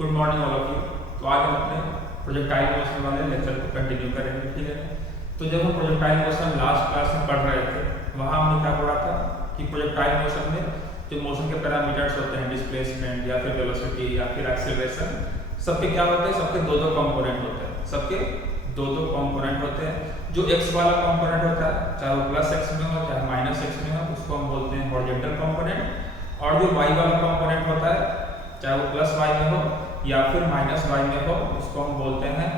Good morning all of you. तो आज हम अपने प्रोजेक्टाइल मोशन वाले लेक्चर को कंटिन्यू करेंगे, ठीक है। तो जब हम प्रोजेक्टाइल मोशन लास्ट क्लास में पढ़ रहे थे, वहाँ हमने क्या पढ़ा था कि प्रोजेक्टाइल मोशन में जो मोशन के पैरामीटर्स होते हैं, डिस्प्लेसमेंट या फिर वेलोसिटी या फिर एक्सेलरेशन, सबके क्या होते हैं, सबके दो दो कंपोनेंट होते हैं। सबके दो दो कंपोनेंट होते हैं। जो x वाला कंपोनेंट होता है, चाहे वो प्लस x में हो चाहे माइनस x में हो, उसको हम बोलते हैं हॉरिजॉन्टल कंपोनेंट। और जो y वाला कंपोनेंट होता है, चाहे वो प्लस y में हो या फिर माइनस y में हो, उसको हम बोलते हैं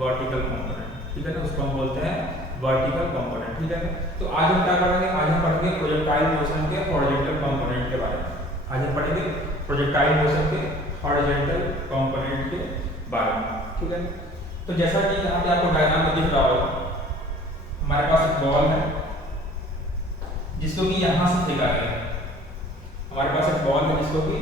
वर्टिकल कंपोनेंट, ठीक है ना। उसको हम बोलते हैं वर्टिकल कंपोनेंट, ठीक है ना। तो आज हम क्या करेंगे, आज हम पढ़ेंगे प्रोजेक्टाइल मोशन के हॉरिजॉन्टल कंपोनेंट के बारे में। आज हम पढ़ेंगे प्रोजेक्टाइल मोशन के हॉरिजॉन्टल कंपोनेंट के बारे में, ठीक है। तो जैसा कि यहाँ पे आपको डायग्राम में दिख रहा होगा, हमारे पास एक बॉल है जिसको कि यहाँ से फेंका गया है। हमारे पास एक बॉल है जिसको कि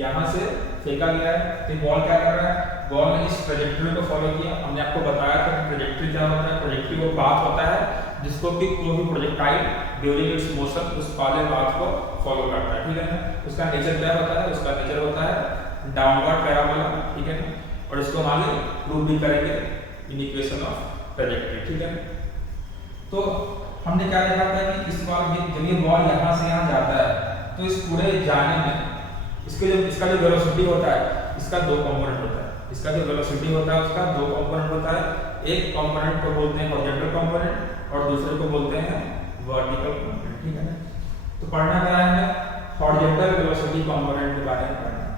यहाँ से फेंका गया है। तो बॉल क्या कर रहा है, बॉल ने इस ट्रेजेक्टरी को फॉलो किया। हमने आपको बताया था कि ट्रेजेक्टरी क्या होता है। ट्रेजेक्टरी वो पाथ होता है जिसको कि कोई भी प्रोजेक्टाइल ड्यूरिंग इट्स मोशन उस वाले पाथ को फॉलो करता है, ठीक है ना। उसका नेचर क्या होता है, उसका नेचर होता है डाउनवर्ड पैराबोला, ठीक है ना। और इसको हम आगे प्रूव भी करेंगे इन इक्वेशन ऑफ ट्रेजेक्टरी, ठीक है। तो हमने क्या देखा था कि इस बार जब ये बॉल यहाँ से यहाँ जाता है, तो इस पूरे जाने में इसका जो वेलोसिटी होता है, इसका दो कंपोनेंट होता है। इसका जो वेलोसिटी होता है उसका दो कंपोनेंट होता है। एक कंपोनेंट को बोलते हैं हॉरिजॉन्टल कंपोनेंट और दूसरे को बोलते हैं वर्टिकल कंपोनेंट, ठीक है ना। तो पढ़ना क्या है, हॉरिजॉन्टल वेलोसिटी कंपोनेंट के बारे में पढ़ना।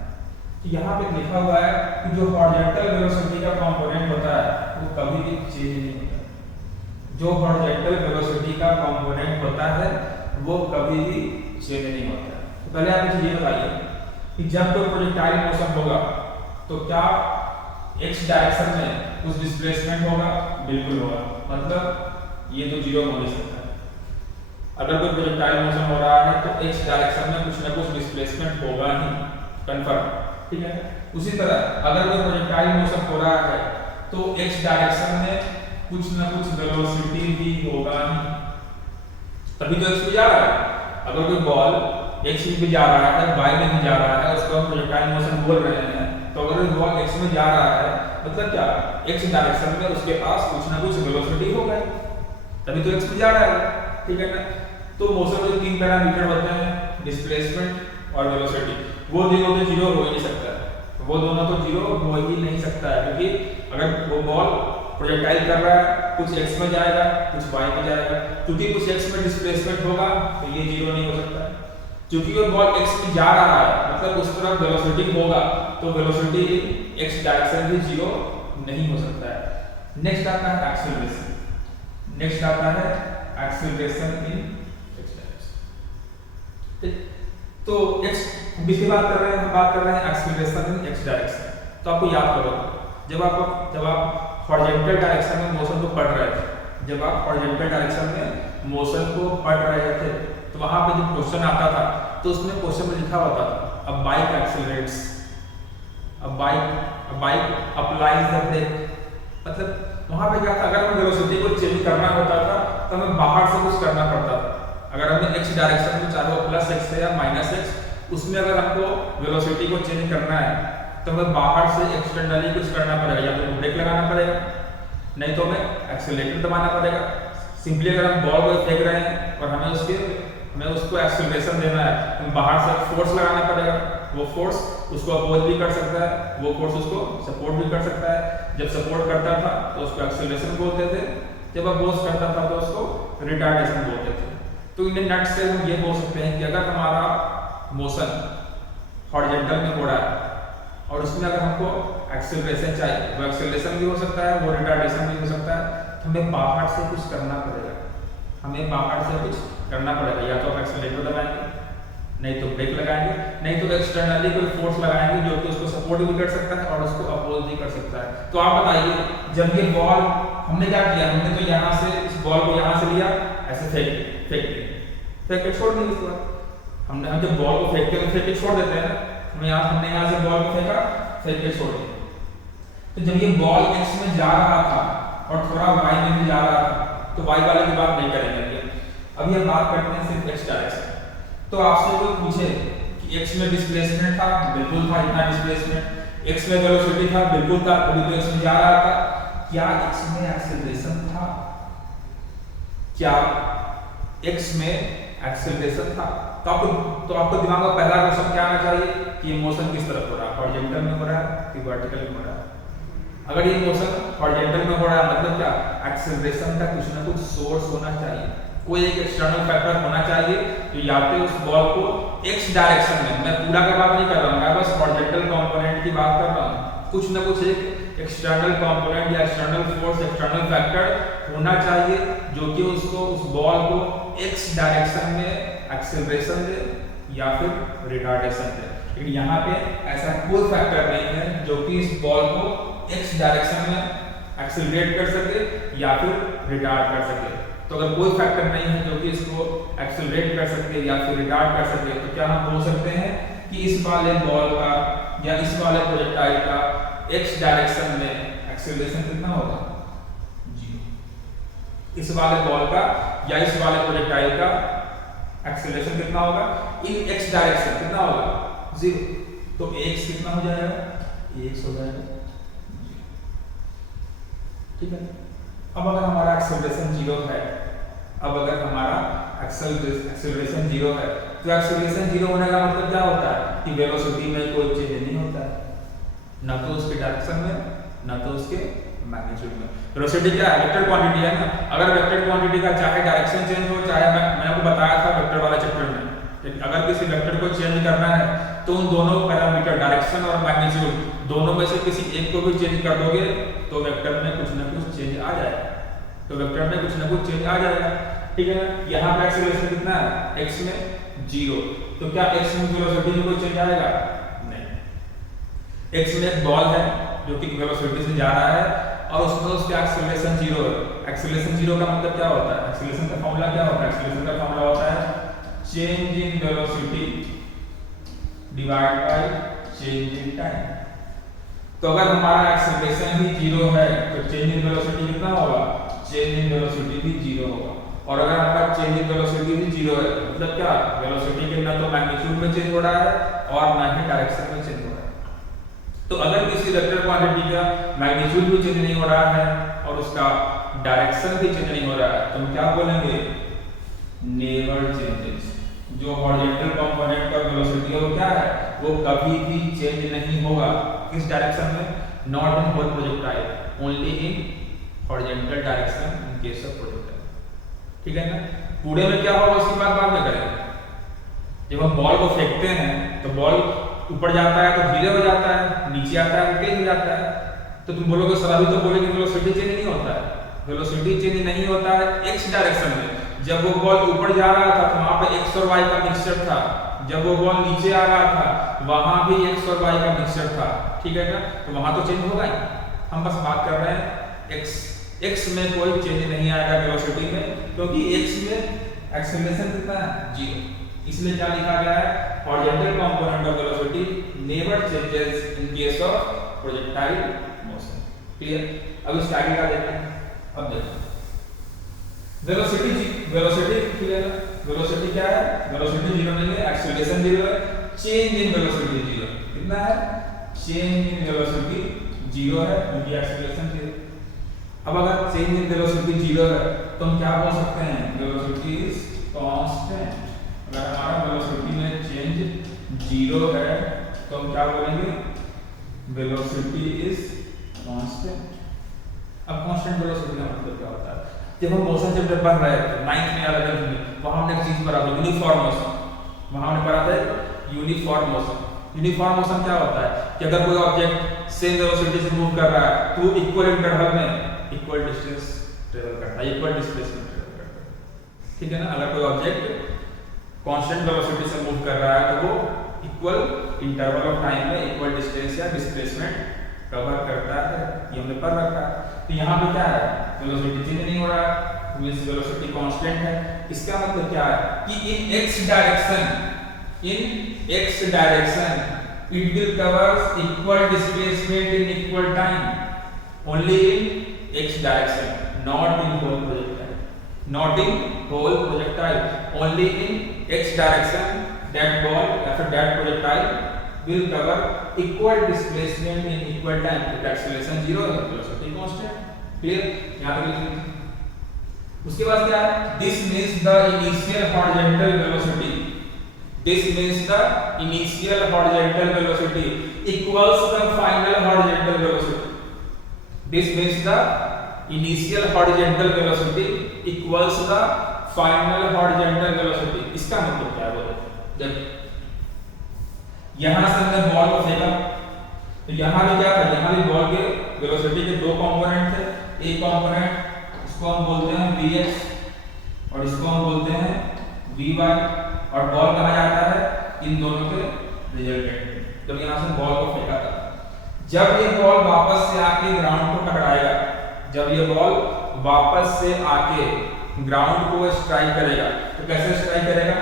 तो यहाँ पे लिखा हुआ है कि जो हॉरिजॉन्टल वेलोसिटी का कंपोनेंट होता है वो कभी भी चेंज नहीं होता। जो हॉरिजॉन्टल वेलोसिटी का कंपोनेंट होता है वो कभी भी चेंज नहीं होता। तो पहले आप मुझे ये बताइए कि जब कोई प्रोजेक्टाइल मोशन होगा तो क्या x डायरेक्शन में कुछ डिस्प्लेसमेंट होगा? बिल्कुल होगा। मतलब ये तो जीरो हो नहीं सकता। अगर कोई प्रोजेक्टाइल मोशन हो रहा है तो x डायरेक्शन में कुछ ना कुछ डिस्प्लेसमेंट होगा ही, कंफर्म, ठीक है। उसी तरह अगर कोई प्रोजेक्टाइल मोशन हो रहा है तो x डायरेक्शन में कुछ ना कुछ वेलोसिटी भी होगा ही, तभी तो x पे जा रहा है। अगर कोई बॉल x में भी जा रहा है, y में भी जा रहा है, उसको हम प्रोजेक्टाइल मोशन बोल रहे हैं। तो अगर बॉल x में जा रहा है मतलब क्या, x डायरेक्शन में उसके पास कुछ ना कुछ वेलोसिटी होगा, तभी तो x में जा रहा है, ठीक है ना। तो मोशन में तीन पैरामीटर होते हैं, डिस्प्लेसमेंट और वेलोसिटी। वो दोनों तो जीरो हो ही नहीं सकता, वो दोनों तो जीरो हो ही नहीं सकता है, क्योंकि अगर वो बॉल प्रोजेक्टाइल कर रहा है, कुछ x में जाएगा कुछ y में जाएगा, क्योंकि कुछ x में डिस्प्लेसमेंट होगा तो ये जीरो नहीं हो सकता। क्योंकि वो बॉल x में जा रहा है मतलब उस तरफ वेलोसिटी होगा, तो वेलोसिटी x डायरेक्शन भी जीरो नहीं हो सकता है। नेक्स्ट आता है एक्सेलरेशन। नेक्स्ट आता है एक्सेलरेशन इन x डायरेक्शन। तो x किसकी बात कर रहे हैं, हम बात कर रहे हैं एक्सेलरेशन इन x डायरेक्शन। तो आपको याद करो, जब आप हॉरिजॉन्टल डायरेक्शन में मोशन को पढ़ रहे थे, जब आप हॉरिजॉन्टल डायरेक्शन में मोशन को पढ़ रहे थे, तो वहां पे जब क्वेश्चन आता था तो उसमें क्वेश्चन में लिखा होता था a bike accelerates, a bike applies the brake. मतलब वहां पे क्या था, अगर हमें वेलोसिटी को चेंज करना होता था तो हमें बाहर से कुछ करना पड़ता था। अगर हमें x डायरेक्शन में, चाहे वो प्लस x है या माइनस x, उसमें अगर हमको वेलोसिटी को चेंज करना है तो हमें बाहर से एक्सटर्नली कुछ करना पड़ेगा, या तो ब्रेक लगाना पड़ेगा, नहीं तो हमें एक्सेलरेटर दबाना पड़ेगा। सिंपली अगर हम बॉल को फेंक रहे हैं और हमें उसको एक्सेलरेशन देना है, तो बाहर से फोर्स लगाना पड़ेगा। वो फोर्स उसको अपोज भी कर सकता है, वो फोर्स उसको सपोर्ट भी कर सकता है। जब सपोर्ट करता था तो उसको एक्सेलरेशन बोलते थे, जब अपोज करता था तो उसको रिटार्डेशन बोलते थे। तो इन नट से हम ये बोल सकते हैं कि अगर हमारा मोशन हॉरिजॉन्टल में हो रहा है और उसमें अगर हमको एक्सेलरेशन चाहिए, वो एक्सेलरेशन भी हो सकता है, वो रिटार्डेशन भी हो सकता है, तो हमें बाहर से कुछ करना पड़ेगा। हमें बाहर से कुछ करना पड़ेगा, या तो आप एक्सेलरेटर दबाएंगे, नहीं तो ब्रेक लगाएंगे, नहीं तो एक्सटर्नली कोई फोर्स लगाएंगे जो कि उसको सपोर्ट भी कर सकता है और उसको अपोज भी कर सकता है। तो आप बताइए, जब ये बॉल हमने क्या किया, हमने तो यहाँ से इस बॉल को यहाँ से लिया, ऐसे फेंक के छोड़ दिया। इसके बाद हम जब बॉल को फेंक के छोड़ देते हैं, हमने यहाँ से बॉल को फेंक के छोड़ दिया। तो जब ये बॉल x में जा रहा था और थोड़ा y में भी जा रहा था, तो y वाले की बात नहीं करेंगे। अभी हम बात करते हैं सिर्फ x डायरेक्शन। तो आपसे कोई पूछे कि x में डिस्प्लेसमेंट था, बिल्कुल था इतना डिस्प्लेसमेंट। x में वेलोसिटी था, बिल्कुल था, कभी तो x में जा रहा था। क्या x में एक्सेलरेशन था? क्या x में एक्सेलरेशन था? तो आपको दिमाग में पहला क्वेश्चन क्या आना चाहिए कि ये मोशन किस तरफ हो रहा है, हॉरिजॉन्टल में हो रहा है कि वर्टिकल में हो रहा है? अगर ये मोशन हॉरिजॉन्टल में हो रहा है मतलब क्या, एक्सेलरेशन का कुछ ना कुछ सोर्स होना चाहिए, कोई एक एक्सटर्नल फैक्टर होना चाहिए जो या तो उस बॉल को x डायरेक्शन में, मैं पूरा का बात नहीं कर रहा हूं, मैं बस हॉरिजॉन्टल कंपोनेंट की बात कर रहा हूं, कुछ ना कुछ एक एक्सटर्नल कंपोनेंट या एक्सटर्नल फोर्स, एक्सटर्नल फैक्टर होना चाहिए जो कि उसको, उस बॉल को x डायरेक्शन में एक्सेलरेशन दे या फिर रिटार्डेशन दे। लेकिन यहाँ पे ऐसा कोई फैक्टर नहीं है जो कि इस बॉल को x डायरेक्शन में एक्सेलरेट कर सके या फिर रिटार्ड कर सके। तो अगर कोई फैक्टर नहीं है जो कि इसको एक्सेलरेट कर सके या फिर रिटार्ड कर सके, तो क्या हम बोल सकते हैं कि इस वाले बॉल का या इस वाले प्रोजेक्टाइल का x डायरेक्शन में एक्सेलरेशन कितना होगा? 0। इस वाले बॉल का या इस वाले प्रोजेक्टाइल का एक्सेलरेशन कितना होगा? इन x डायरेक्शन कितना होगा? 0। तो x कितना हो जाएगा? x हो जाएगा। ठीक है। अब अगर हमारा एक्सेलरेशन 0 है, अब अगर हमारा एक्सेलरेशन 0 है, तो एक्सेलरेशन 0 होने का मतलब क्या होता है कि वेलोसिटी में कोई चेंज नहीं होता है, ना तो उसके डायरेक्शन में ना तो उसके मैग्नीट्यूड में। वेलोसिटी क्या है? वेक्टर क्वांटिटी है ना। अगर वेक्टर क्वांटिटी का चाहे डायरेक्शन चेंज हो, चाहे मैंने आपको बताया था वेक्टर वाले चैप्टर में, अगर किसी वेक्टर को चेंज करना है तो उन दोनों पैरामीटर डायरेक्शन और मैग्नीट्यूड दोनों में से किसी एक को भी चेंज कर दोगे तो वेक्टर में कुछ ना कुछ चेंज आ जाएगा, तो वेक्टर में कुछ ना कुछ चेंज आ जाएगा। ठीक है ना। यहाँ पे एक्सेलरेशन कितना है? x में 0। तो क्या x में वेलोसिटी में कोई चेंज आएगा? नहीं। x में एक बॉल है जो कि वेलोसिटी से जा रहा है और उसमें उसका एक्सेलरेशन 0 है। एक्सेलरेशन 0 का मतलब क्या होता है? एक्सेलरेशन का फॉर्मूला क्या होता है? एक्सेलरेशन का फॉर्मूला होता है change in velocity divide by change in time. तो अगर हमारा एक्सेलरेशन ही 0 है तो चेंज इन वेलोसिटी कितना होगा? चेंज इन वेलोसिटी भी 0 होगा। और अगर हमारा चेंज इन वेलोसिटी भी 0 है मतलब क्या, वेलोसिटी के ना तो मैग्नीट्यूड में चेंज हो रहा है और ना ही डायरेक्शन में चेंज हो रहा है। तो अगर किसी वेक्टर क्वांटिटी का मैग्नीट्यूड भी चेंज नहीं हो रहा है और उसका डायरेक्शन भी चेंज नहीं हो रहा है तो हम क्या बोलेंगे? Never changes. जो हॉरिजॉन्टल कंपोनेंट का वेलोसिटी है वो क्या है? वो कभी भी चेंज नहीं होगा। किस डायरेक्शन में? Not in whole projectile, only in horizontal direction in case of projectile. ठीक है ना। पूरे में क्या होगा उसकी बात बाद में करेंगे। जब हम बॉल को फेंकते हैं तो बॉल ऊपर जाता है तो धीरे हो जाता है, नीचे आता है तो तेज हो जाता है। तो तुम बोलोगे सर अभी तो बोले कि वेलोसिटी चेंज नहीं होता है। वेलोसिटी चेंज नहीं होता है x डायरेक्शन में। जब वो बॉल ऊपर जा रहा था तो वहां पे x और y का मिक्सचर था, जब वो बॉल नीचे आ रहा था वहां भी x और y का मिक्सचर था। ठीक है ना। तो वहां तो चेंज होगा ही। हम बस बात कर रहे हैं x में कोई चेंज नहीं आएगा वेलोसिटी में, क्योंकि x में एक्सेलरेशन कितना है? 0। इसलिए क्या लिखा गया है? Horizontal component of velocity never changes in case of projectile motion. Clear. अब इसके आगे का देखते हैं। अब देखो वेलोसिटी क्लियर है। वेलोसिटी क्या है? वेलोसिटी 0 नहीं है, एक्सेलरेशन 0 है, चेंज इन वेलोसिटी 0 कितना है? चेंज इन वेलोसिटी 0 है क्योंकि एक्सेलरेशन 0। अब अगर चेंज इन वेलोसिटी 0 है तो हम क्या बोल सकते हैं? Velocity is constant. अगर हमारा वेलोसिटी में चेंज 0 है तो हम क्या बोलेंगे? Velocity is constant. अब कांस्टेंट वेलोसिटी का मतलब क्या होता है? जब हम मोशन चैप्टर पढ़ रहे थे 9th में या 11th में, वहां हमने एक चीज पढ़ा था यूनिफॉर्म मोशन। वहां हमने पढ़ा था यूनिफॉर्म मोशन। यूनिफॉर्म मोशन क्या होता है कि अगर कोई ऑब्जेक्ट सेम वेलोसिटी से मूव कर रहा है तो इक्वल इंटरवल में इक्वल डिस्टेंस ट्रेवल करता है, इक्वल डिस्प्लेसमेंट ट्रेवल करता है। ठीक है ना। अगर कोई ऑब्जेक्ट कांस्टेंट वेलोसिटी से मूव कर रहा है तो वो इक्वल इंटरवल ऑफ टाइम में इक्वल डिस्टेंस या डिस्प्लेसमेंट कवर करता है। ये हमने पढ़ रखा है। तो यहाँ पे क्या है? वेलोसिटी चेंज नहीं हो रहा है, मींस वेलोसिटी कांस्टेंट है। इसका मतलब क्या है कि इन x direction it will covers equal displacement in equal time only in x direction, not in whole projectile, not in whole projectile, only in x direction that ball after that projectile will cover equal displacement in equal time. तो acceleration 0 है, velocity constant. Clear? यहाँ तक लिख लीजिए. उसके बाद क्या है? This means the initial horizontal velocity. This means the initial horizontal velocity equals the final horizontal velocity. This means the initial horizontal velocity equals the final horizontal velocity. इसका मतलब क्या है? जब यहां से हमने बॉल को फेंका तो यहां भी क्या था? यहां भी बॉल के वेलोसिटी के दो कंपोनेंट थे. एक कंपोनेंट इसको हम बोलते हैं vx और इसको हम बोलते हैं vy और बॉल कहां जाता है? इन दोनों के रिजल्टेंट. जब यहां से बॉल को फेंका था, जब ये बॉल वापस से आके ग्राउंड को टकराएगा, जब ये बॉल वापस से आके ग्राउंड को स्ट्राइक करेगा तो कैसे स्ट्राइक करेगा?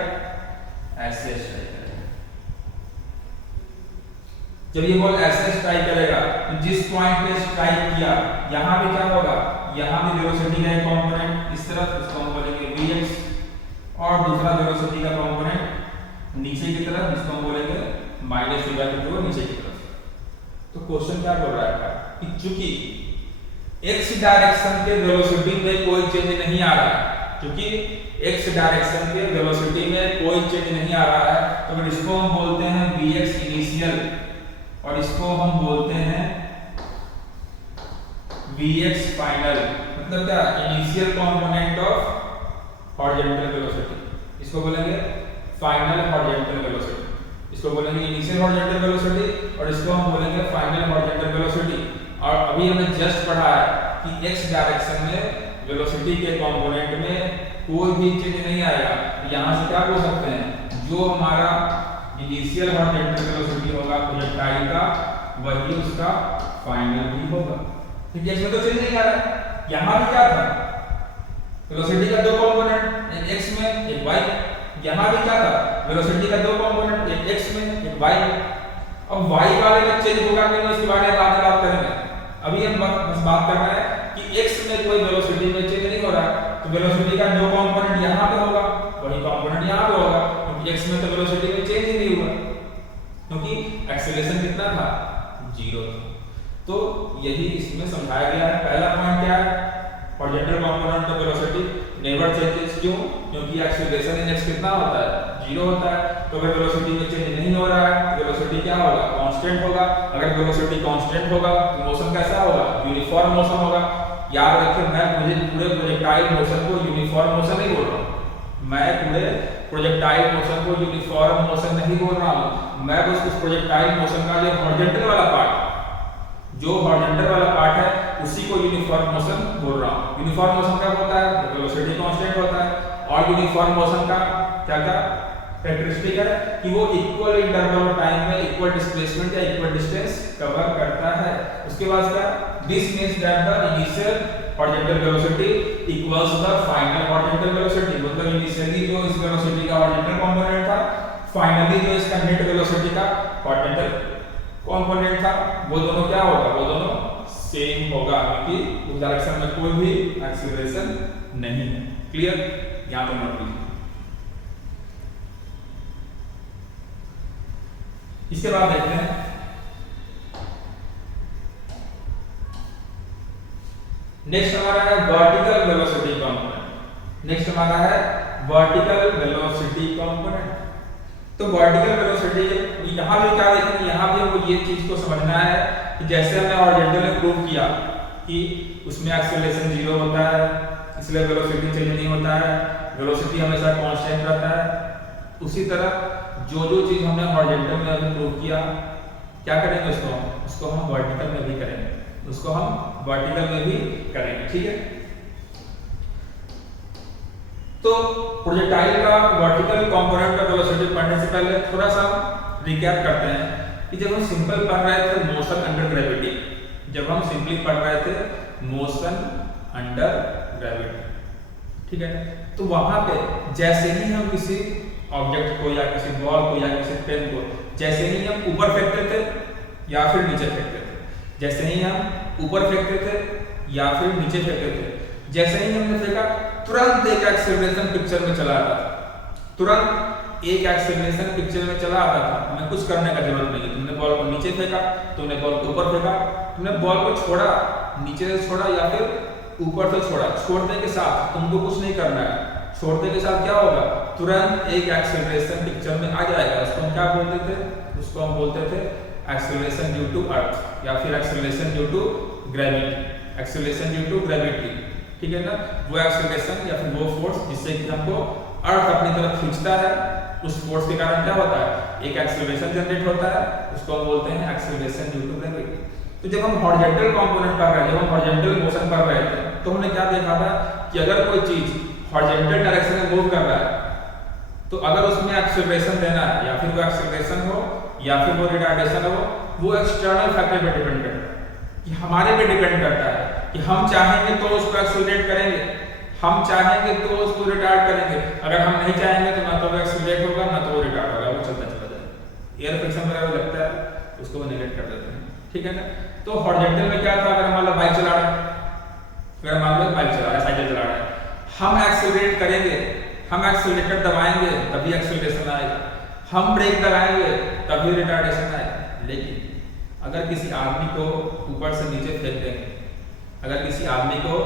ऐसे स्ट्राइक करेगा. जब ये बॉल ऐसे स्ट्राइक करेगा तो जिस पॉइंट पे स्ट्राइक किया यहां भी क्या होगा? यहां भी वेलोसिटी का एक कंपोनेंट इस तरफ, इसको हम बोलेंगे vx, और दूसरा वेलोसिटी का कंपोनेंट नीचे की तरफ, जिसको हम बोलेंगे माइनस vy करते हुए नीचे की तरफ. तो क्वेश्चन क्या बोल रहा है कि चूंकि x डायरेक्शन के वेलोसिटी में कोई चेंज नहीं आ रहा है, क्योंकि x डायरेक्शन के वेलोसिटी में कोई चेंज नहीं आ रहा है, तो फिर इसको हम बोलते हैं vx इनिशियल और इसको हम बोलते हैं vx फाइनल. मतलब क्या? Initial component of horizontal velocity. इसको बोलेंगे फाइनल हॉरिजॉन्टल वेलोसिटी. इसको बोलेंगे इनिशियल हॉरिजॉन्टल वेलोसिटी और इसको हम बोलेंगे फाइनल हॉरिजॉन्टल वेलोसिटी. और अभी हमने जस्ट पढ़ा है कि x डायरेक्शन में वेलोसिटी के कंपोनेंट में कोई भी चेंज नहीं आएगा. यहां से क्या बोल सकते हैं? जो हमारा इनिशियल हॉरिजॉन्टल वेलोसिटी होगा प्रोजेक्टाइल का, वही उसका फाइनल भी होगा. ठीक है, इसमें तो चेंज नहीं आ रहा है. यहां भी क्या था? वेलोसिटी का दो कंपोनेंट, एक x में एक y. यहां भी क्या था? वेलोसिटी का दो कंपोनेंट, एक x में एक y. अब y वाले में चेंज होगा कि नहीं, उसके बारे में बाद में बात करेंगे. अभी हम बस बात कर रहे हैं कि x में कोई वेलोसिटी में चेंज नहीं हो रहा है, तो वेलोसिटी का जो कंपोनेंट यहां पे होगा वही कंपोनेंट यहां पे होगा, क्योंकि x में तो वेलोसिटी में चेंज ही नहीं हुआ, क्योंकि एक्सेलरेशन कितना था? 0. तो यही इसमें समझाया गया है. पहला पॉइंट क्या है? Horizontal component of velocity never changes. क्यों? क्योंकि एक्सेलरेशन इन x कितना होता है? 0 होता है. तो अगर वेलोसिटी में चेंज नहीं हो रहा है, वेलोसिटी क्या होगा? कांस्टेंट होगा. अगर वेलोसिटी कांस्टेंट होगा तो मोशन कैसा होगा? यूनिफॉर्म मोशन होगा. याद रखिए, मैं मुझे पूरे प्रोजेक्टाइल मोशन को यूनिफॉर्म मोशन नहीं बोल रहा हूं. मैं पूरे प्रोजेक्टाइल मोशन को यूनिफॉर्म मोशन नहीं बोल रहा हूं. मैं बस उस प्रोजेक्टाइल मोशन का जो हॉरिजॉन्टल वाला पार्ट, जो हॉरिजॉन्टल वाला पार्ट है, उसी को यूनिफॉर्म मोशन बोल रहा हूं. यूनिफॉर्म मोशन क्या होता है? वेलोसिटी कांस्टेंट होता है. और यूनिफॉर्म मोशन का क्या क्या कैरेक्टरिस्टिक है कि वो इक्वल इंटरवल ऑफ टाइम में इक्वल डिस्प्लेसमेंट या इक्वल डिस्टेंस कवर करता है. उसके बाद क्या? This means that the initial horizontal velocity equals the final horizontal velocity. मतलब इनिशियली जो इस वेलोसिटी का हॉरिजॉन्टल कंपोनेंट था, फाइनली जो इसका नेट वेलोसिटी का हॉरिजॉन्टल कंपोनेंट था, वो दोनों क्या होगा? वो दोनों सेम होगा, क्योंकि उस डायरेक्शन में कोई भी एक्सीलरेशन नहीं है. क्लियर? यहां पर नोट कीजिए. इसके बाद देखते हैं नेक्स्ट हमारा है वर्टिकल वेलोसिटी कंपोनेंट. नेक्स्ट हमारा है वर्टिकल वेलोसिटी कंपोनेंट. तो वर्टिकल वेलोसिटी यहां भी क्या देखेंगे? यहां भी हमको ये चीज को समझना है कि जैसे हमने हॉरिजॉन्टल में प्रूव किया कि उसमें एक्सेलरेशन 0 होता है, इसलिए वेलोसिटी चेंज नहीं होता है, वेलोसिटी हमेशा कांस्टेंट रहता है. उसी तरह जो चीज हमने हॉरिजॉन्टल में अभी प्रूव किया, क्या करेंगे? उसको हम वर्टिकल में भी करेंगे. उसको हम वर्टिकल में भी करेंगे. ठीक है? तो प्रोजेक्टाइल का वर्टिकल कंपोनेंट का वेलोसिटी पढ़ने से पहले थोड़ा सा रिकैप करते हैं कि जब हम सिंपल पढ़ रहे थे मोशन अंडर ग्रेविटी, जब हम सिंपली पढ़ रहे थे मोशन अंडर ग्रेविटी, ठीक है, तो वहां पे जैसे ही हम किसी ऑब्जेक्ट को या किसी बॉल को या किसी पेन को जैसे ही हम ऊपर फेंकते थे या फिर नीचे फेंकते थे, जैसे ही हम ऊपर फेंकते थे या फिर नीचे फेंकते थे, जैसे ही हमने फेंका तुरंत एक एक्सेलरेशन पिक्चर में चला आता था, तुरंत एक एक्सेलरेशन पिक्चर में चला आ रहा था, हमें कुछ करने का जरूरत नहीं है। तुमने बॉल को नीचे फेंका, तुमने बॉल को ऊपर फेंका, तुमने बॉल को छोड़ा, नीचे से छोड़ा या फिर ऊपर से छोड़ा, छोड़ने के साथ तुमको कुछ नहीं करना है। छोड़ने के साथ क्या होगा, तुरंत एक एक्सेलरेशन पिक्चर में आ जाएगा। उसको हम क्या बोलते थे, उसको हम बोलते थे एक्सेलरेशन ड्यू टू अर्थ या फिर acceleration due to gravity, acceleration due to gravity, ठीक है ना। वो एक्सेलरेशन या फिर वो फोर्स जिससे कि हमको अर्थ अपनी तरफ खींचता है, उस फोर्स के कारण क्या होता है, एक एक्सेलरेशन जनरेट होता है, उसको हम बोलते हैं एक्सेलरेशन ड्यू टू ग्रेविटी। तो जब हम हॉरिजॉन्टल कंपोनेंट पढ़ रहे हैं, जब हम हॉरिजॉन्टल मोशन पढ़ रहे थे, तो हमने क्या देखा था कि अगर कोई चीज हॉरिजॉन्टल डायरेक्शन में मूव कर रहा है, तो अगर उसमें एक्सेलरेशन देना है, या फिर वो एक्सेलरेशन हो या फिर वो रिटार्डेशन हो, वो एक्सटर्नल फैक्टर पे डिपेंड करता है, कि हमारे पे डिपेंड करता है कि हम चाहेंगे तो उसको एक्सेलरेट करेंगे, हम चाहेंगे तो उसको रिटार्ड करेंगे, अगर हम नहीं चाहेंगे तो ना तो वो एक्सेलरेट होगा ना तो वो रिटार्ड होगा, वो चलता चला जाएगा। एयर फ्रिक्शन वगैरह लगता है, उसको वो नेगलेक्ट कर देते हैं, ठीक है ना। तो हॉरिजॉन्टल में क्या था, अगर मान लो बाइक चला रहे हैं, अगर मान लो बाइक चला रहे हैं, साइकिल चला रहे हैं, हम एक्सेलरेट करेंगे, हम एक्सेलरेटर दबाएंगे तभी एक्सेलरेशन आएगा, हम ब्रेक लगाएंगे तभी रिटार्डेशन आएगा। लेकिन अगर किसी आदमी को ऊपर से नीचे फेंक देंगे, अगर किसी आदमी को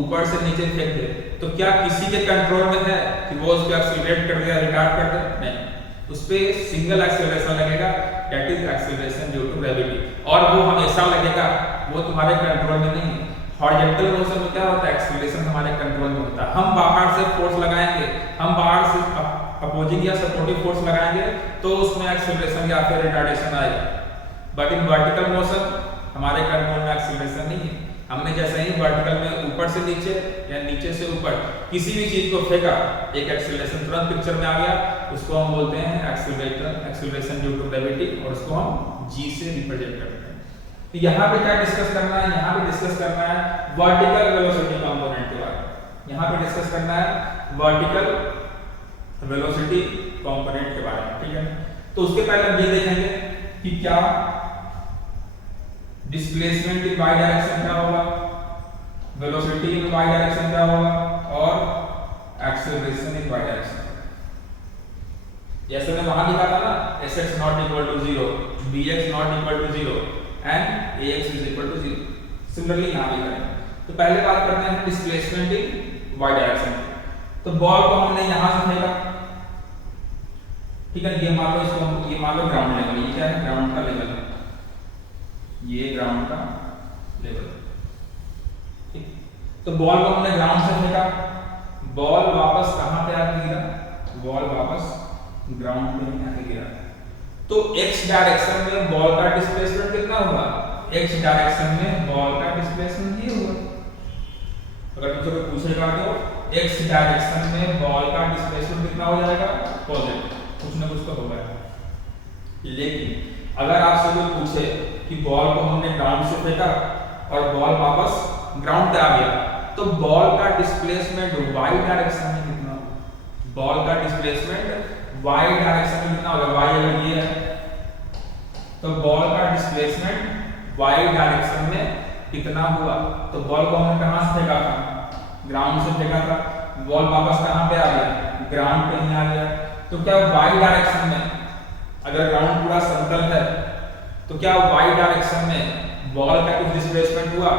ऊपर से नीचे फेंक दे, तो क्या किसी के कंट्रोल में है कि वो उसको एक्सेलरेट कर दे या रिटार्ड कर दे? नहीं, उस पे सिंगल एक्सेलरेशन लगेगा, that is acceleration due to gravity, और वो हमेशा लगेगा, वो तुम्हारे कंट्रोल में नहीं है। हॉरिजॉन्टल मोशन में क्या होता है, एक्सेलरेशन हमारे कंट्रोल में होता है, हम बाहर से फोर्स लगाएंगे, हम बाहर से अपोजिंग या सपोर्टिव फोर्स लगाएंगे तो उसमें एक्सेलरेशन या फिर रिटार्डेशन आएगा। बट इन वर्टिकल मोशन हमारे कंट्रोल में एक्सेलरेशन नहीं है, हमने जैसे ही वर्टिकल में ऊपर से नीचे या नीचे से ऊपर किसी भी चीज को फेंका, एक एक्सेलरेशन तुरंत पिक्चर में आ गया, उसको हम बोलते हैं एक्सेलरेशन ड्यू टू ग्रेविटी, और उसको हम जी से रिप्रेजेंट करते हैं। तो यहाँ पे क्या डिस्कस करना है, यहाँ पे डिस्कस करना है वर्टिकल वेलोसिटी कंपोनेंट के बारे में, यहाँ पे डिस्कस करना है वर्टिकल वेलोसिटी कंपोनेंट के बारे में, ठीक है। तो उसके पहले हम ये देखेंगे कि क्या डिस्प्लेसमेंट इन वाई डायरेक्शन क्या होगा, वेलोसिटी इन वाई डायरेक्शन क्या होगा, और एक्सेलरेशन इन वाई डायरेक्शन। जैसे मैं वहां लिखा था ना, sx not equal to 0, bx not equal to 0 and ax is equal to 0। Similarly यहां भी करेंगे। तो पहले बात करते हैं डिस्प्लेसमेंट इन वाई डायरेक्शन। तो बॉल को हमने यहां से फेंका, ठीक है, ये मान लो इसको, ये मान लो ग्राउंड लेवल, ये क्या है, ग्राउंड का लेवल है, ये ग्राउंड का लेवल, ठीक। तो बॉल को हमने ग्राउंड से फेंका, बॉल वापस कहां पे आके गिरा, बॉल वापस ग्राउंड पे आके गिरा। तो x डायरेक्शन में बॉल का डिस्प्लेसमेंट कितना होगा, x डायरेक्शन में बॉल का डिस्प्लेसमेंट ये होगा। अगर तुमसे कोई पूछेगा तो x डायरेक्शन में बॉल का डिस्प्लेसमेंट कितना हो जाएगा, पॉजिटिव, कुछ ना कुछ तो होगा। लेकिन अगर आपसे कोई पूछे कि बॉल को हमने ग्राउंड से फेंका और बॉल वापस ग्राउंड पे आ गया, तो बॉल का डिस्प्लेसमेंट y डायरेक्शन में कितना होगा, बॉल का डिस्प्लेसमेंट y डायरेक्शन में कितना होगा, y अगर ये है तो बॉल का डिस्प्लेसमेंट y डायरेक्शन में कितना हुआ। तो बॉल को हमने कहां से फेंका था, ग्राउंड से फेंका था, बॉल वापस कहां पे आ गया, ग्राउंड पे ही आ गया। तो क्या y डायरेक्शन में, अगर ग्राउंड पूरा समतल है, तो क्या y डायरेक्शन में बॉल का कुछ डिस्प्लेसमेंट हुआ,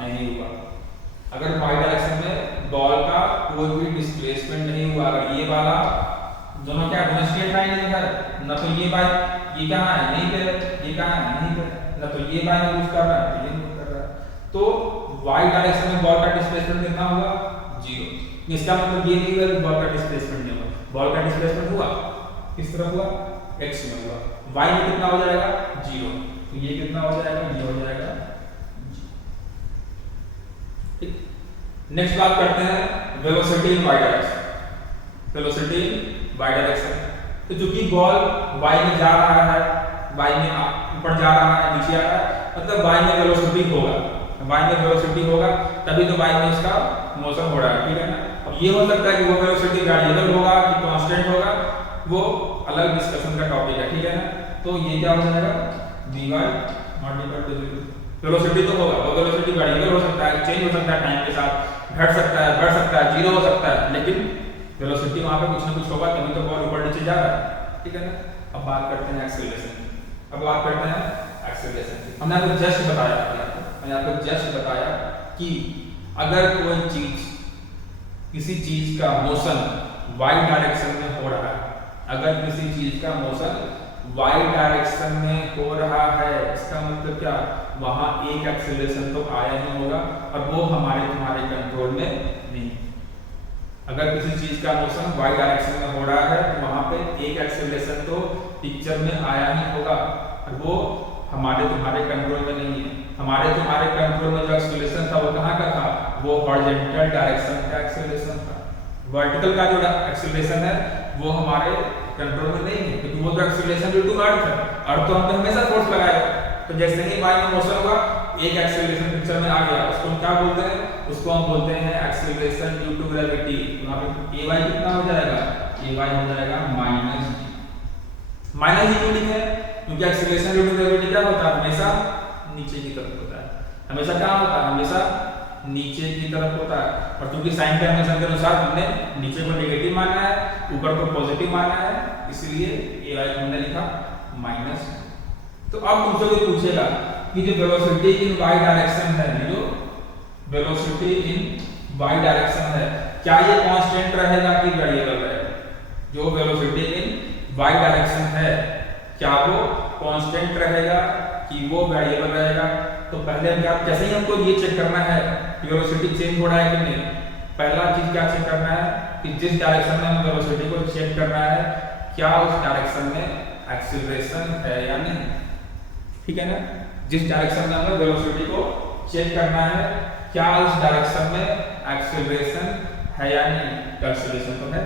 नहीं हुआ। अगर y डायरेक्शन में बॉल का कोई भी डिस्प्लेसमेंट नहीं हुआ, अगर ये वाला दोनों क्या दोनों स्ट्रेट लाइन है, ना तो ये बाय ये कहां है, यहीं पे, ये कहां है, यहीं पे, ना तो ये बाय मूव कर रहा है, ये मूव कर रहा है। तो y डायरेक्शन में बॉल का डिस्प्लेसमेंट कितना होगा, 0। इसका मतलब ये नहीं हुआ कि बॉल का डिस्प्लेसमेंट नहीं हुआ, बॉल का डिस्प्लेसमेंट हुआ, किस तरफ हुआ, x में हुआ। y में कितना हो जाएगा, 0। तो ये कितना हो जाएगा, ये हो जाएगा। ठीक, नेक्स्ट बात करते हैं वेलोसिटी इन y direction, velocity y direction. तो चूंकि बॉल y में जा रहा है, y में ऊपर जा रहा है, नीचे आ रहा है, मतलब y में वेलोसिटी होगा, y में वेलोसिटी होगा तभी तो y में इसका मोशन हो रहा है, ठीक है ना। अब ये हो सकता है कि वो वेलोसिटी वेरिएबल होगा कि कांस्टेंट होगा, वो अलग डिस्कशन का टॉपिक है, ठीक है ना। तो ये क्या हो जाएगा, dy not equal to 0। Velocity तो होगा, वो वेलोसिटी वेरिएबल हो सकता है, चेंज हो सकता है टाइम के साथ, घट सकता है, बढ़ सकता है, 0 हो सकता है, लेकिन वेलोसिटी वहां पे कुछ ना कुछ होगा तभी तो बॉल ऊपर नीचे जा रहा है, ठीक है ना। अब बात करते हैं एक्सेलरेशन की। अब बात करते हैं एक्सेलरेशन की। हमने आपको जस्ट बताया, मैंने आपको जस्ट बताया कि अगर कोई चीज, किसी चीज का मोशन वाई डायरेक्शन में हो रहा है, अगर किसी चीज का मोशन वाई डायरेक्शन में हो रहा है, इसका मतलब क्या, वहां एक एक्सेलरेशन तो आया ही होगा और वो हमारे तुम्हारे कंट्रोल में नहीं। अगर किसी चीज का मोशन वाई डायरेक्शन में हो रहा है तो वहां पे एक एक्सेलरेशन तो पिक्चर में आया ही होगा और वो हमारे तुम्हारे कंट्रोल में नहीं है। हमारे तुम्हारे कंट्रोल में जो एक्सेलरेशन था वो कहाँ का था, वो हॉरिजॉन्टल डायरेक्शन का एक्सेलरेशन था। वर्टिकल का जो एक्सेलरेशन है वो हमारे कंट्रोल में नहीं है, क्योंकि वो तो एक्सेलरेशन ड्यू टू अर्थ है, अर्थ तो हम पे हमेशा फोर्स लगाएगा। तो जैसे ही वाई में मोशन होगा एक एक्सेलरेशन पिक्चर में आ गया, उसको हम क्या बोलते हैं, उसको हम बोलते हैं एक्सेलरेशन ड्यू टू ग्रेविटी। वहां पे ए वाई कितना हो जाएगा, ए वाई हो जाएगा माइनस जी। माइनस जी क्यों लिखे हैं, क्योंकि एक्सेलरेशन ड्यू टू ग्रेविटी क्या होता है, हमेशा नीचे की तरफ होता है। हमेशा क्या होता है, हमेशा नीचे की तरफ होता है। और क्योंकि साइन कन्वेंशन के अनुसार हमने नीचे को नेगेटिव माना है, ऊपर को पॉजिटिव माना है, इसलिए ए वाई हमने लिखा माइनस। तो अब तुमसे कोई पूछेगा कि जो वेलोसिटी इन वाई डायरेक्शन है, जो वेलोसिटी इन वाई डायरेक्शन है, क्या ये कांस्टेंट रहेगा कि वेरिएबल रहेगा। जो वेलोसिटी इन वाई डायरेक्शन है क्या वो कांस्टेंट रहेगा कि वो वेरिएबल रहेगा। तो पहले हम क्या, कैसे ही हमको ये चेक करना है कि वेलोसिटी चेंज हो रहा है कि नहीं, पहला चीज क्या चेक करना है कि जिस डायरेक्शन में हम वेलोसिटी को चेक करना है क्या उस डायरेक्शन में एक्सेलरेशन है या नहीं, ठीक है ना। जिस डायरेक्शन में हमें वेलोसिटी को चेक करना है क्या उस डायरेक्शन में एक्सेलरेशन है या नहीं। तो एक्सेलरेशन तो है,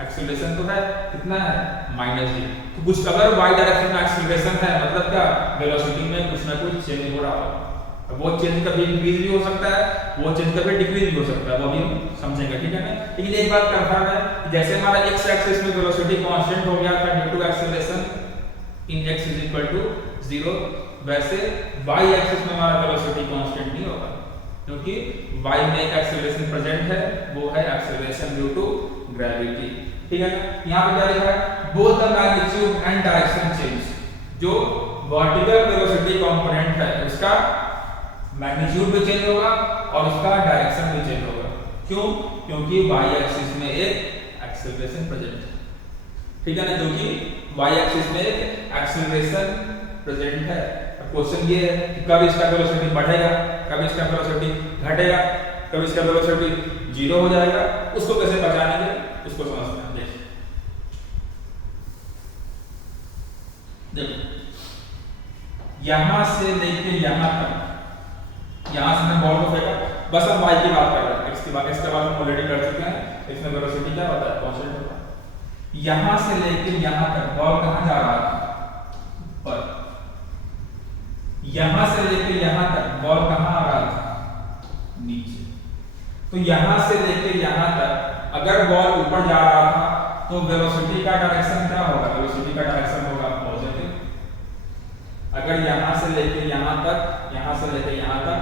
एक्सेलरेशन तो है, कितना है माइनस जी। तो कुछ अगर वाई डायरेक्शन में एक्सेलरेशन है मतलब क्या, वेलोसिटी में कुछ ना कुछ चेंज हो रहा है। अब वो चेंज कभी इंक्रीज भी हो सकता है, वो चेंज कभी डिक्रीज भी हो सकता है, वो भी हम समझेंगे, ठीक है ना। लेकिन एक बात कंफर्म है कि जैसे हमारा एक्स एक्सिस में वेलोसिटी कांस्टेंट हो गया था due to acceleration in x is equal to 0, वैसे y एक्सिस में हमारा वेलोसिटी कांस्टेंट नहीं होगा, क्योंकि y में एक एक्सेलरेशन प्रेजेंट है, वो है एक्सेलरेशन ड्यू टू ग्रेविटी, ठीक है ना। यहाँ पे क्या लिखा है, both the magnitude and direction change. जो वर्टिकल वेलोसिटी कंपोनेंट है उसका मैग्नीट्यूड भी चेंज होगा और उसका डायरेक्शन भी चेंज होगा। क्यों, क्योंकि y एक्सिस में एक एक्सेलरेशन प्रेजेंट है, ठीक है ना, जो कि y एक्सिस में एक एक्सेलरेशन प्रेजेंट है। क्वेश्चन ये है कि कब इसका वेलोसिटी बढ़ेगा, कब इसका वेलोसिटी घटेगा, कब इसका वेलोसिटी 0 हो जाएगा, उसको कैसे पहचानेंगे, उसको समझते हैं। देखो यहां से लेके यहां तक, यहां से मैं बॉल को फेंका, बस हम y की बात कर रहे हैं, x की बात हम ऑलरेडी कर चुके हैं। इसमें वेलोसिटी क्या होता है, कांस्टेंट होता है। यहां से लेके यहां तक बॉल कहां जा रहा था, पर यहां से लेके यहां तक बॉल कहां आ रहा था, नीचे। तो यहां से लेके यहां तक अगर बॉल ऊपर जा रहा था तो वेलोसिटी का डायरेक्शन क्या होगा, वेलोसिटी का डायरेक्शन होगा पॉजिटिव। अगर यहां से लेके यहां तक, यहां से लेके यहां तक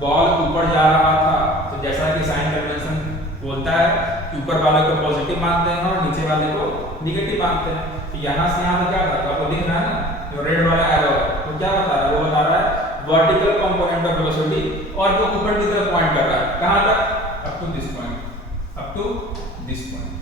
बॉल ऊपर जा रहा था तो जैसा कि साइन कन्वेंशन बोलता है कि ऊपर वाले को पॉजिटिव मानते हैं और नीचे वाले को नेगेटिव मानते हैं। तो यहां से यहां तक क्या था, आपको दिख रहा है ना, जो रेड वाला एरो है वो क्या बता रहा है, वो बता रहा है वर्टिकल कंपोनेंट ऑफ वेलोसिटी, और जो ऊपर की तरफ पॉइंट कर रहा है कहां तक, up to this point, up to this point,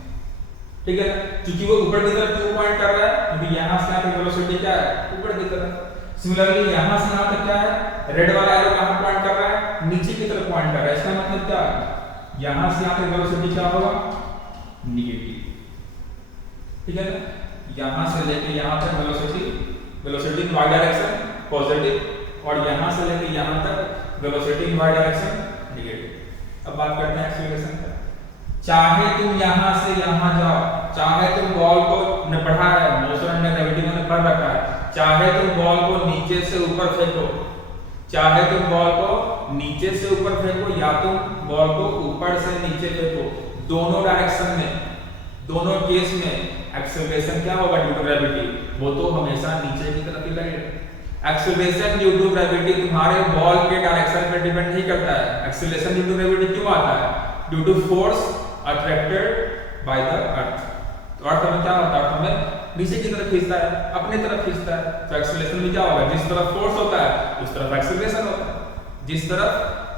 ठीक है। क्योंकि वो ऊपर की तरफ क्यों पॉइंट कर रहा है, क्योंकि यहां से यहां तक वेलोसिटी क्या है, ऊपर की तरफ। सिमिलरली यहां से यहां तक क्या है, रेड वाला एरो कहां पॉइंट कर रहा है, नीचे की तरफ पॉइंट कर रहा है। इसका मतलब क्या है, यहां से यहां तक वेलोसिटी क्या होगा, नेगेटिव, ठीक है ना। यहां से लेके यहां तक वेलोसिटी इन y डायरेक्शन पॉजिटिव, और यहां से लेके यहां तक वेलोसिटी इन y डायरेक्शन नेगेटिव। अब बात करते हैं एक्सीलरेशन का। चाहे तुम यहां से यहां जाओ, चाहे तुम बॉल को ने पढ़ा है, मोशन ने ग्रेविटी में पढ़ रखा है, चाहे तुम बॉल को नीचे से ऊपर फेंको, चाहे तुम बॉल को नीचे से ऊपर फेंको या तुम बॉल को ऊपर से नीचे फेंको, दोनों डायरेक्शन में, दोनों केस में एक्सेलरेशन क्या होगा ड्यू टू ग्रेविटी, वो तो हमेशा नीचे की तरफ ही लगेगा। एक्सेलरेशन ड्यू टू ग्रेविटी तुम्हारे बॉल के डायरेक्शन पर डिपेंड नहीं करता है। एक्सेलरेशन ड्यू टू ग्रेविटी क्यों आता है, due to force attracted by the earth. तो अर्थ में क्या होता है, अर्थ में नीचे की तरफ खींचता है, अपनी तरफ खींचता है। तो एक्सेलरेशन में क्या होगा, जिस तरफ फोर्स होता है उस तरफ एक्सेलरेशन होता है, जिस तरफ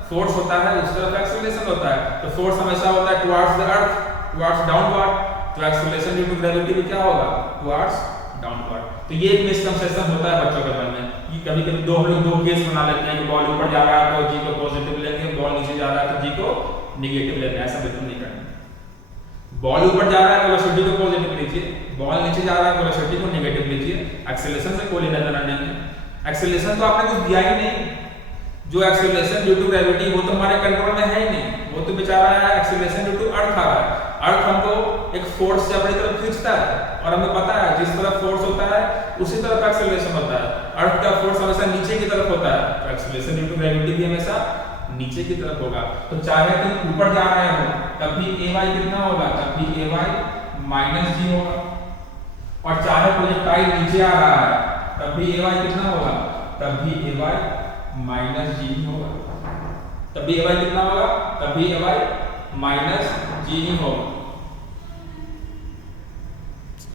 फोर्स होता है उस तरफ एक्सेलरेशन होता है। तो फोर्स हमेशा होता है towards the earth, towards downward. तो एक्सेलरेशन ड्यू टू ग्रेविटी भी क्या होगा, टुवर्ड्स डाउनवर्ड। तो ये एक मिसकंसेप्शन होता है बच्चों के मन में कि कभी कभी हम लोग दो केस बना लेते हैं कि बॉल ऊपर जा रहा है तो जी को पॉजिटिव लेंगे, बॉल नीचे जा रहा है तो जी को नेगेटिव लेंगे। ऐसा बिल्कुल नहीं करना। बॉल ऊपर जा रहा है वेलोसिटी को पॉजिटिव लीजिए, बॉल नीचे जा रहा है वेलोसिटी को नेगेटिव लीजिए। एक्सेलरेशन से कोई लेना देना नहीं है। एक्सेलरेशन तो आपने कुछ दिया ही नहीं। जो एक्सेलरेशन ड्यू टू ग्रेविटी वो तो हमारे कंट्रोल में है ही नहीं, वो तो बेचारा है एक्सेलरेशन ड्यू टू अर्थ आ रहा है। अर्थ हमको एक फोर्स से अपनी तरफ खींचता है और हमें पता है जिस तरफ फोर्स होता है उसी तरफ एक्सेलरेशन होता है। अर्थ का फोर्स हमेशा नीचे की तरफ होता है, तो एक्सेलरेशन ड्यू टू ग्रेविटी भी हमेशा नीचे की तरफ होगा। तो चाहे तुम ऊपर जा रहे हो तब भी ay कितना होगा, तब भी ay माइनस जी होगा। और चाहे प्रोजेक्टाइल नीचे आ रहा है तब भी ay कितना होगा, तब भी ay माइनस जी ही होगा। तब भी ay कितना होगा, तब भी ay माइनस जी ही होगा।